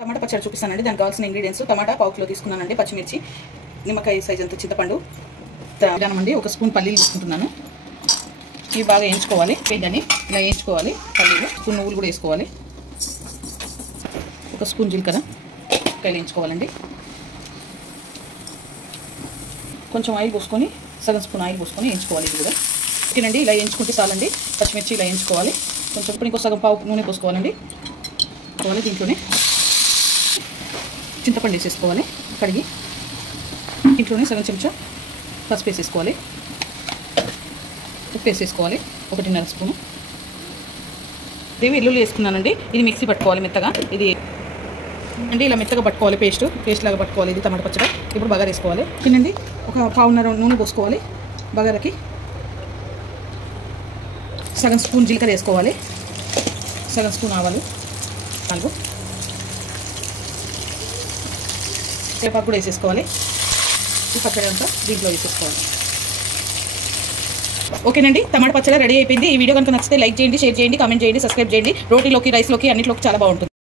టమాటా పచ్చడి చూపిస్తానండి. దానికి కావాల్సిన ఇంగ్రీడియంట్స్ టమాటా పావు కిలో తీసుకున్నానండి, పచ్చిమిర్చి, నిమ్మకాయ సైజ్ అంత చింతపండు, విధానం ఒక స్పూన్ పల్లీలు తీసుకుంటున్నాను. ఇవి బాగా వేయించుకోవాలి. పెద్దని ఇలా వేయించుకోవాలి. పల్లీలు స్పూన్ నువ్వులు కూడా వేసుకోవాలి. ఒక స్పూన్ జీలకర్ర కాయలు వేయించుకోవాలండి. కొంచెం ఆయిల్ పోసుకొని సగం స్పూన్ ఆయిల్ పోసుకొని వేయించుకోవాలి. ఇది కూడా ఓకేనండి. ఇలా వేయించుకుంటే చాలండి. పచ్చిమిర్చి ఇలా వేయించుకోవాలి. కొంచెం ఇప్పుడు ఇంకో సగం పావు నూనె పోసుకోవాలండి. దీంట్లోనే చింతపండు వేసేసుకోవాలి కడిగి. ఇంట్లోనే సగం చెంచా పసుపు వేసేసుకోవాలి. ఉప్పు వేసేసుకోవాలి 1.5 స్పూను. ఇవి వెల్లుల్లి వేసుకున్నానండి. ఇది మిక్సీ పట్టుకోవాలి మెత్తగా. ఇది అంటే ఇలా మెత్తగా పట్టుకోవాలి. పేస్ట్ లాగా పట్టుకోవాలి. ఇది టమాటా పచ్చడి. ఇప్పుడు బగారా వేసుకోవాలి. తినండి. ఒక పావున్నర నూనె పోసుకోవాలి. బగారాకి సగం స్పూన్ జీలకర్ర వేసుకోవాలి. సగం స్పూన్ ఆవాలు, 4 కరివేపాకు కూడా వేసేసుకోవాలి. ఈ పచ్చడి అంతా దీంట్లో వేసేసుకోవాలి. ఓకేనండి. టమాటా పచ్చడి రెడీ అయిపోయింది. ఈ వీడియో కనుక నచ్చితే లైక్ చేయండి, షేర్ చేయండి, కామెంట్ చేయండి, సబ్స్క్రైబ్ చేయండి. రోటీలోకి, రైస్లోకి, అన్నింటిలోకి చాలా బాగుంటుంది.